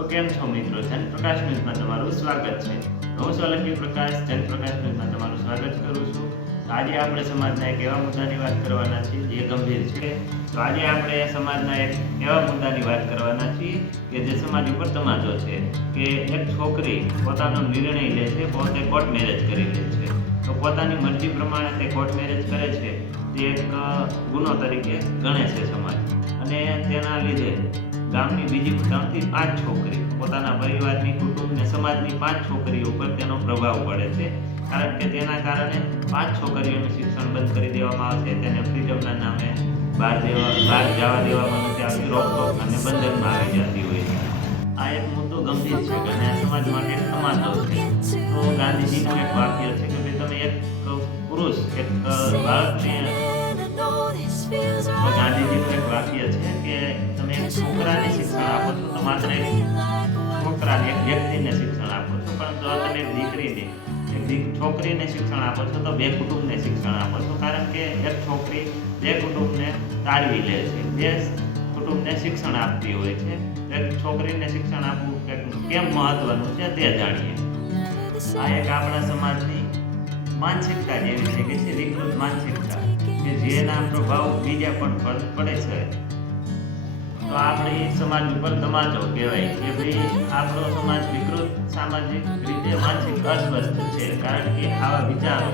તો કેમ છો મિત્રો? જનપ્રકાશ ન્યૂઝમાં તમારું સ્વાગત છે. હું સોલંકી પ્રકાશ જનપ્રકાશ ન્યૂઝમાં તમારું સ્વાગત કરું છું. તો આજે આપણે સમાજના એક એવા મુદ્દાની વાત કરવાના છીએ જે ગંભીર છે. તો આજે આપણે સમાજના એક એવા મુદ્દાની વાત કરવાના છીએ કે જે સમાજ ઉપર તમાચો છે કે એક છોકરી પોતાનો નિર્ણય લે છે, પોતે કોર્ટ મેરેજ કરી લે છે. તો પોતાની મરજી પ્રમાણે તે કોર્ટ મેરેજ કરે છે તે એક ગુનો તરીકે ગણે છે સમાજ, અને તેના લીધે ગામની બીજી 3 થી 5 છોકરી, પોતાના પરિવારની, કુટુંબને, સમાજની 5 છોકરીઓ ઉપર તેનો પ્રભાવ પડે છે. કારણ કે તેના કારણે 5 છોકરીઓનું શિક્ષણ બંધ કરી દેવામાં આવે છે. તેને ફ્રીડમના નામે બહાર જવા દેવામાં નથી આવતી, રોકટોક અને બંધનમાં આવી જતી હોય છે. આ એક મુદ્દો ગંભીર છે અને સમાજ માટે એક તમાચો છે. તો ગાંધીજીનું એક વાક્ય છે કે ભાઈ તમે એક પુરુષ, એક બાળકને, તો ગાંધીજીનું એક વાક્ય છે કે તમે એક છોકરાને શિક્ષણ આપો છો તો માત્ર એક છોકરાને, એક વ્યક્તિને શિક્ષણ આપો છો, પરંતુ તમે એક દીકરીને, છોકરીને શિક્ષણ આપો છો તો 2 કુટુંબને શિક્ષણ આપો છો. કારણ કે એક છોકરી 2 કુટુંબને તારવી લે છે, 2 કુટુંબને શિક્ષણ આપતી હોય છે. એક છોકરીને શિક્ષણ આપવું કેમ મહત્વનું છે તે જાણીએ. આ એક આપણા સમાજની માનસિકતા જેવી છે કે છે વિકૃત માનસિકતા, કે જેના પ્રભાવ બીજા પણ પડે છે. તો આપણે એ સમાજ ઉપર તમાચો કહેવાય કે ભાઈ આપણો સમાજ વિકૃત, સામાજિક રીતે માનસિક અસ્વસ્થ છે. કારણ કે આવા વિચારો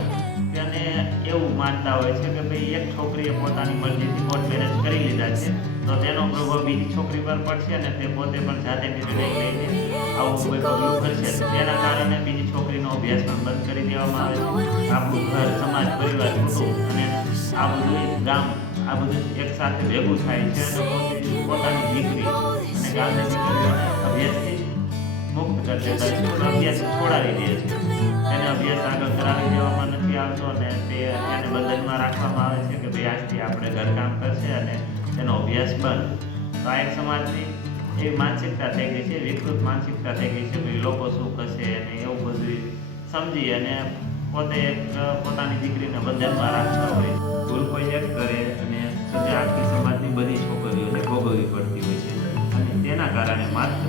અને એવું માનતા હોય છે કે ભાઈ એક છોકરીએ પોતાની મરજીથી કોર્ટ મેરેજ કરી લીધા છે તો તેનો પ્રભાવ બીજી છોકરી પર પડશે અને તે પોતે પણ જાતે નિર્ણય લઈને આવું કોઈ પગલું કરશે. તેના કારણે બીજી છોકરીનો અભ્યાસ પણ બંધ કરી દેવામાં આવે છે. આપણું ઘર, સમાજ, પરિવાર, કુટુંબ અને આ બધું ગામ, આ બધું એક સાથે ભેગું થાય છે અને પોતાની દીકરી અને ગામની દીકરીઓને અભ્યાસથી મુક્ત કરી દેતા છે, અભ્યાસ છોડાવી દે છે. તેને અભ્યાસ આગળ કરાવી દેવામાં નથી આવતો અને તેને બંધનમાં રાખવામાં આવે છે કે ભાઈ આજથી આપણે ઘરકામ કરશે અને તેનો અભ્યાસ બંધ. તો આ એક સમાજની એવી માનસિકતા થઈ ગઈ છે, વિકૃત માનસિકતા થઈ ગઈ છે. ભાઈ લોકો શું કરશે અને એવું બધું સમજી અને પોતે પોતાની દીકરીને બંધનમાં રાખતા હોય. ભૂલ કોઈ એક કરે અને સજા આખી સમાજની બધી છોકરીઓને ભોગવવી પડતી હોય છે. અને તેના કારણે, માત્ર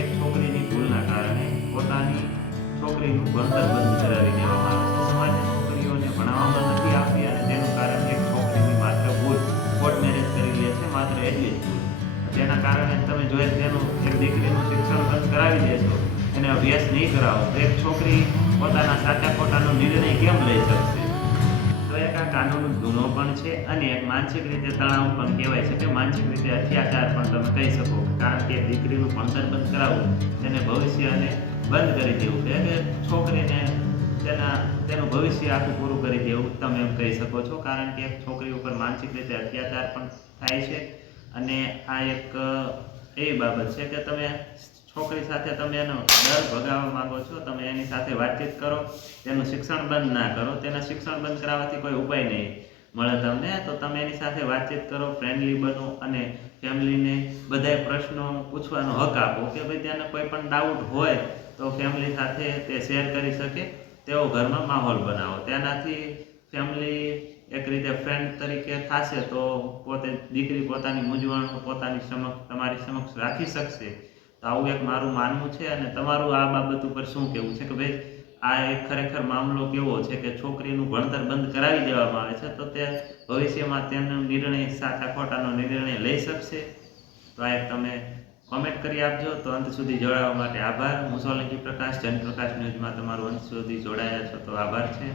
એક છોકરીની ભૂલના કારણે પોતાની છોકરીનું ભણતર બંધ કરાવી દેવામાં આવે છે. સમાજની છોકરીઓને ભણાવવામાં નથી આવતી અને તેનું કારણ એક છોકરીની માત્ર ભૂલ, કોર્ટ મેરેજ કરી લે છે, માત્ર એટલી જ ભૂલ. તેના કારણે તમે જોઈએ તેનું એક દીકરીનું શિક્ષણ બંધ કરાવી દેશો, એને અભ્યાસ નહીં કરાવો તો એક છોકરી પોતાના સાચા ખોટાનો નિર્ણય કેમ લઈ શકશે? તો એક આ કાનૂની ગુનો પણ છે અને એક માનસિક રીતે તણાવ પણ કહેવાય છે, કે માનસિક રીતે અત્યાચાર પણ તમે કહી શકો. કારણ કે દીકરીનું ભણતર બંધ કરાવવું, તેને ભવિષ્યને બંધ કરી દેવું, કે છોકરીને તેનું ભવિષ્ય આખું પૂરું કરી દેવું, તમે એમ કહી શકો છો. કારણ કે એક છોકરી ઉપર માનસિક રીતે અત્યાચાર પણ થાય છે. અને આ એક એવી બાબત છે કે તમે છોકરી સાથે તમે એનો ડર ભગાવવા માંગો છો, તમે એની સાથે વાતચીત કરો, તેનું શિક્ષણ બંધ ના કરો. તેના શિક્ષણ બંધ કરાવવાથી કોઈ ઉપાય નહીં મળે તમને, તો તમે એની સાથે વાતચીત કરો, ફ્રેન્ડલી બનો અને ફેમિલીને બધાય પ્રશ્નો પૂછવાનો હક આપો કે ભાઈ તેને કોઈ પણ ડાઉટ હોય તો ફેમિલી સાથે તે શેર કરી શકે તેવો ઘરમાં માહોલ બનાવો. તેનાથી ફેમિલી એક રીતે ફ્રેન્ડ તરીકે થશે તો દીકરી પોતાની મૂંઝવણ પોતાની તમારી સમક્ષ રાખી શકશે. તો આવું એક મારું માનવું છે. અને તમારું આ બાબત ઉપર શું કહેવું છે કે ભાઈ આ એક ખરેખર મામલો કેવો છે કે છોકરીનું ભણતર બંધ કરાવી દેવામાં આવે છે તો તે ભવિષ્યમાં તેનો નિર્ણય, સાચા ખોટાનો નિર્ણય લઈ શકશે? તો આ એક તમે કોમેન્ટ કરી આપજો. તો અંત સુધી જોડાવા માટે આભાર. હું સોલંકી પ્રકાશ, જનપ્રકાશ ન્યૂઝમાં તમારું અંત સુધી જોડાયા છો તો આભાર છે.